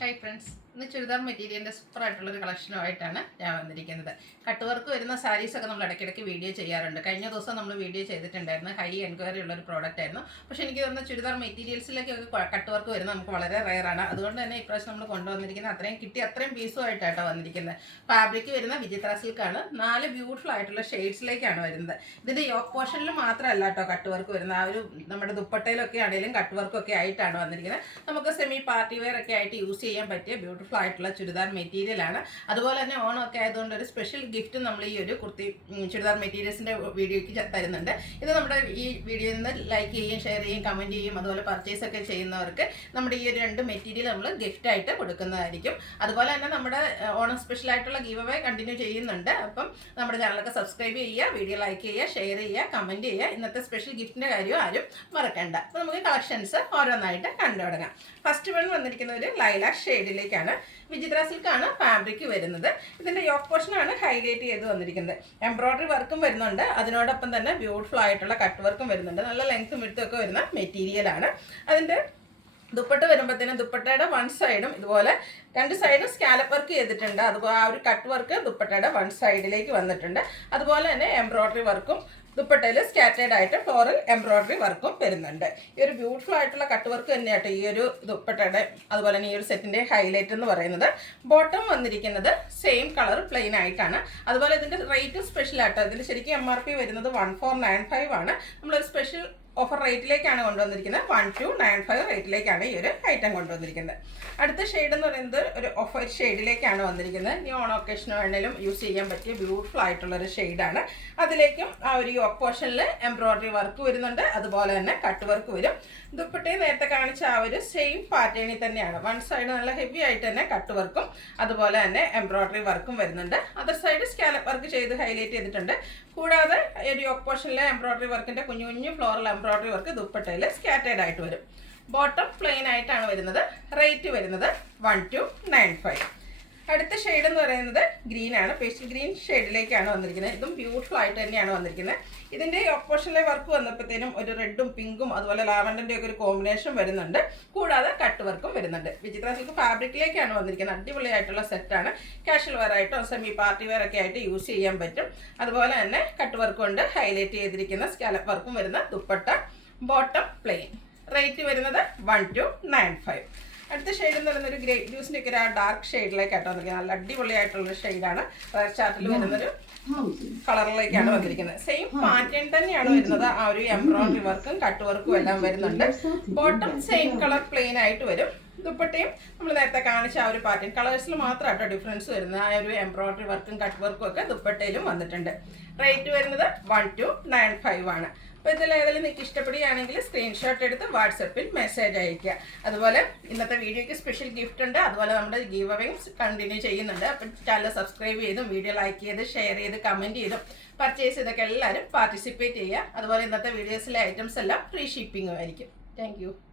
Hi friends ഇന്ന് ചുരിദാർ മെറ്റീരിയലിന്റെ super ആയിട്ടുള്ളൊരു കളക്ഷനുമായിട്ടാണ് ഞാൻ വന്നിരിക്കുന്നത്. കട്ട് വർക്ക് വരുന്ന സാരീസൊക്കെ നമ്മൾ ഇടയ്ക്കിടയ്ക്ക് വീഡിയോ ചെയ്യാറുണ്ട്. കഴിഞ്ഞ ദിവസം നമ്മൾ വീഡിയോ ചെയ്തിട്ടുണ്ടായിരുന്നു. ഹൈ എൻക്വയറി ഉള്ളൊരു പ്രോഡക്റ്റ് ആയിരുന്നു. പക്ഷേ എനിക്ക് തോന്നുന്ന ചുരിദാർ മെറ്റീരിയൽസിലേക്കൊക്കെ കട്ട് വർക്ക് വരുന്നത് നമുക്ക് വളരെ റയറാണ് അതുകൊണ്ട് തന്നെ ഇപ്രാവശ്യം നമ്മൾ കൊണ്ടുവന്നിരിക്കുന്നത് അത്രയും കിട്ടി അത്രയും പീസുമായിട്ടാണ് വന്നിരിക്കുന്നത്. ഫാബ്രിക് വരുന്ന വിചിത്ര സിൽക്കാണ് നാല് ബ്യൂട്ടിഫുൾ ആയിട്ടുള്ള ഷെയ്ഡ്സിലേക്കാണ് വരുന്നത്. ഇതിന്റെ യോക്ക് പോർഷനിൽ മാത്രമല്ല കേട്ടോ കട്ട് വർക്ക് വരുന്നത്. ആ ഒരു നമ്മുടെ ദുപ്പട്ടയിലൊക്കെ ആണെങ്കിലും കട്ട് വർക്കൊക്കെ ആയിട്ടാണ് വന്നിരിക്കുന്നത്. നമുക്ക് സെമി പാർട്ടി വെയർ ഒക്കെ ആയിട്ട് യൂസ് ചെയ്യാൻ പറ്റിയ ബ്യൂട്ടിഫുൾ ആയിട്ടുള്ള ചുരിദാർ മെറ്റീരിയൽ ആണ്. അതുപോലെ തന്നെ ഓണം ഒക്കെ ആയതുകൊണ്ട് ഒരു സ്പെഷ്യൽ ഗിഫ്റ്റ് നമ്മൾ ഈ ഒരു കുർത്തി ചുരിദാർ മെറ്റീരിയൽസിന്റെ വീഡിയോയ്ക്ക് തരുന്നുണ്ട്. ഇത് നമ്മുടെ ഈ വീഡിയോയിൽ നിന്ന് ലൈക്ക് ചെയ്യുകയും ഷെയർ ചെയ്യുകയും കമന്റ് ചെയ്യും അതുപോലെ പർച്ചേസ് ഒക്കെ ചെയ്യുന്നവർക്ക് നമ്മുടെ ഈ ഒരു രണ്ട് മെറ്റീരിയൽ നമ്മൾ ഗിഫ്റ്റ് ആയിട്ട് കൊടുക്കുന്നതായിരിക്കും. അതുപോലെ തന്നെ നമ്മുടെ ഓണം സ്പെഷ്യൽ ആയിട്ടുള്ള ഗീവ് അവേ കണ്ടിന്യൂ ചെയ്യുന്നുണ്ട്. അപ്പം നമ്മുടെ ചാനലൊക്കെ സബ്സ്ക്രൈബ് ചെയ്യുക വീഡിയോ ലൈക്ക് ചെയ്യുക ഷെയർ ചെയ്യുക കമന്റ് ചെയ്യുക. ഇന്നത്തെ സ്പെഷ്യൽ ഗിഫ്റ്റിന്റെ കാര്യം ആരും മറക്കണ്ട. അപ്പോൾ നമുക്ക് കളക്ഷൻസ് ഓരോന്നായിട്ട് കണ്ടു തുടങ്ങാം ഫസ്റ്റ് വൺ വന്നിരിക്കുന്ന ഒരു ലൈലാക് ഷെയ്ഡിലേക്കാണ് വിചിത്ര സിൽക്കാണ് ഫാബ്രിക് വരുന്നത്. ഇതിന്റെ യോക്ക് പോർഷനാണ് ഹൈലൈറ്റ് ചെയ്ത് വന്നിരിക്കുന്നത്. എംബ്രോയിഡറി വർക്കും വരുന്നുണ്ട്. അതിനോടൊപ്പം തന്നെ ബ്യൂട്ടിഫുൾ ആയിട്ടുള്ള കട്ട് വർക്കും വരുന്നുണ്ട്. നല്ല ലെങ്ത്തും വിടുത്തും വരുന്ന മെറ്റീരിയലാണ് അതിന്റെ ദുപ്പട്ട വരുമ്പോഴത്തേനും ദുപ്പട്ടയുടെ വൺ സൈഡും ഇതുപോലെ രണ്ട് സൈഡും സ്കാലപ്പ് വർക്ക് ചെയ്തിട്ടുണ്ട്. അതുപോലെ ആ ഒരു കട്ട് വർക്ക് ദുപ്പട്ടയുടെ വൺ സൈഡിലേക്ക് വന്നിട്ടുണ്ട്. അതുപോലെ തന്നെ എംബ്രോയിഡറി വർക്കും ദുപ്പട്ടയിൽ സ്കാറ്റേഡ് ആയിട്ട് ഫ്ലോറൽ എംബ്രോയ്ഡറി വർക്കും വരുന്നുണ്ട്. ഈ ഒരു ബ്യൂട്ടിഫുൾ ആയിട്ടുള്ള കട്ട് വർക്ക് തന്നെയാട്ടോ ഈ ഒരു ദുപ്പട്ടയുടെ അതുപോലെ തന്നെ ഈ ഒരു സെറ്റിന്റെ ഹൈലൈറ്റ് എന്ന് പറയുന്നത്. ബോട്ടം വന്നിരിക്കുന്നത് സെയിം കളർ പ്ലെയിൻ ആയിട്ടാണ്. അതുപോലെ ഇതിന്റെ റേറ്റ് സ്പെഷ്യൽ ആട്ടോ. ഇതിൽ ശരിക്കും എം ആർ പി വരുന്നത് വൺ ഫോർ നയൻ ഫൈവ് ആണ്. നമ്മളൊരു സ്പെഷ്യൽ ഓഫർ റേറ്റിലേക്കാണ് കൊണ്ടുവന്നിരിക്കുന്നത്. വൺ ടു നയൻ ഫൈവ് റേറ്റിലേക്കാണ് ഈ ഒരു ഐറ്റം കൊണ്ടുവന്നിരിക്കുന്നത്. അടുത്ത ഷെയ്ഡ് എന്ന് പറയുന്നത് ഒരു ഓഫർ ഷെയ്ഡിലേക്കാണ് വന്നിരിക്കുന്നത്. ഇനി ഓൺ ഒക്കേഷന് വേണേലും യൂസ് ചെയ്യാൻ പറ്റിയ ബ്യൂട്ടിഫുൾ ആയിട്ടുള്ള ഒരു ഷെയ്ഡാണ് അതിലേക്കും ആ ഒരു യോക്ക് പോർഷനിൽ എംബ്രോയിഡറി വർക്ക് വരുന്നുണ്ട്. അതുപോലെ തന്നെ കട്ട് വർക്ക് വരും. ദുപ്പട്ടയും നേരത്തെ കാണിച്ച ആ ഒരു സെയിം പാറ്റേണിൽ തന്നെയാണ്. വൺ സൈഡ് നല്ല ഹെവി ആയിട്ട് തന്നെ കട്ട് വർക്കും അതുപോലെ തന്നെ എംബ്രോയിഡറി വർക്കും വരുന്നുണ്ട്. അതർ സൈഡ് സ്കാലപ്പ് വർക്ക് ചെയ്ത് ഹൈലൈറ്റ് ചെയ്തിട്ടുണ്ട്. കൂടാതെ ഒരു യോക്ക് പോർഷനിലെ എംബ്രോയിഡറി വർക്കിന്റെ കുഞ്ഞു കുഞ്ഞു ഫ്ലോറൽ എംബ്രോയിഡറി വർക്ക് ദുപ്പട്ടയിൽ സ്കാറ്റേഡ് ആയിട്ട് വരും. ബോട്ടം പ്ലെയിൻ ആയിട്ടാണ് വരുന്നത്. റേറ്റ് വരുന്നത് വൺ ടു നയൻ ഫൈവ് അടുത്ത ഷെയ്ഡ് എന്ന് പറയുന്നത് ഗ്രീൻ ആണ്. പേസ്റ്റൽ ഗ്രീൻ ഷെയ്ഡിലേക്കാണ് വന്നിരിക്കുന്നത്. ഇതും ബ്യൂട്ടിഫുൾ ആയിട്ട് തന്നെയാണ് വന്നിരിക്കുന്നത്. ഇതിന്റെ ഓപ്പോഷനിലെ വർക്ക് വന്നപ്പോഴത്തേനും ഒരു റെഡും പിങ്കും അതുപോലെ ലാവൻഡറിന്റെ ഒക്കെ ഒരു കോമ്പിനേഷൻ വരുന്നുണ്ട്. കൂടാതെ കട്ട് വർക്കും വരുന്നുണ്ട്. വിചിത്ര സിൽക്ക് ഫാബ്രിക്കിലേക്കാണ് വന്നിരിക്കുന്നത്. അടിപൊളിയായിട്ടുള്ള സെറ്റാണ് കാഷ്വൽ വെയർ ആയിട്ടോ സെമി പാർട്ടി വെയർ ഒക്കെ ആയിട്ട് യൂസ് ചെയ്യാൻ പറ്റും. അതുപോലെ തന്നെ കട്ട് വർക്ക് കൊണ്ട് ഹൈലൈറ്റ് ചെയ്തിരിക്കുന്ന സ്കാലപ്പ് വർക്കും വരുന്ന ദുപ്പട്ട. ബോട്ടം പ്ലെയിൻ റേറ്റ് വരുന്നത് വൺ ടു നയൻ ഫൈവ് അടുത്ത ഷെയ്ഡ് എന്ന് പറയുന്നത് ഒരു ഗ്രേ ജ്യൂസിന്റെ ഒക്കെ ഒരു ഡാർക്ക് ഷെയ്ഡിലേക്കാട്ടോ വന്നിരിക്കുന്നത്. നല്ല അടിപൊളിയായിട്ടുള്ള ഷെയ്ഡാണ് ചാർട്ടിൽ വരുന്നൊരു കളറിലേക്കാണ് വന്നിരിക്കുന്നത്. സെയിം പാറ്റേൺ തന്നെയാണ് വരുന്നത്. ആ ഒരു എംബ്രോയിഡറി വർക്കും കട്ട് വർക്കും എല്ലാം വരുന്നുണ്ട്. ബോട്ടം സെയിം കളർ പ്ലെയിൻ ആയിട്ട് വരും. ദുപ്പട്ടയും നമ്മൾ നേരത്തെ കാണിച്ച ആ ഒരു പാറ്റേൺ കളേഴ്സിൽ മാത്രം ആട്ടോ ഡിഫറൻസ് വരുന്നത്. ആ ഒരു എംബ്രോയിഡറി വർക്കും കട്ട് വർക്കും ഒക്കെ ദുപ്പട്ടയിലും വന്നിട്ടുണ്ട്. റേറ്റ് വരുന്നത് വൺ ടു നയൻ ഫൈവ് ആണ്. അപ്പോൾ ഇതിൽ ഏതെങ്കിലും നിങ്ങൾക്ക് ഇഷ്ടപ്പെടുകയാണെങ്കിൽ സ്ക്രീൻഷോട്ട് എടുത്ത് വാട്സപ്പിൽ മെസ്സേജ് അയയ്ക്കുക. അതുപോലെ ഇന്നത്തെ വീഡിയോയ്ക്ക് സ്പെഷ്യൽ ഗിഫ്റ്റ് ഉണ്ട്. അതുപോലെ നമ്മുടെ ഗീവ് അവേസ് കണ്ടിന്യൂ ചെയ്യുന്നുണ്ട്. അപ്പം ചാനൽ സബ്സ്ക്രൈബ് ചെയ്തും വീഡിയോ ലൈക്ക് ചെയ്ത് ഷെയർ ചെയ്ത് കമന്റ് ചെയ്തും പർച്ചേസ് ചെയ്തൊക്കെ എല്ലാവരും പാർട്ടിസിപ്പേറ്റ് ചെയ്യുക. അതുപോലെ ഇന്നത്തെ വീഡിയോസിലെ ഐറ്റംസ് എല്ലാം ഫ്രീ ഷിപ്പിംഗും ആയിരിക്കും. താങ്ക്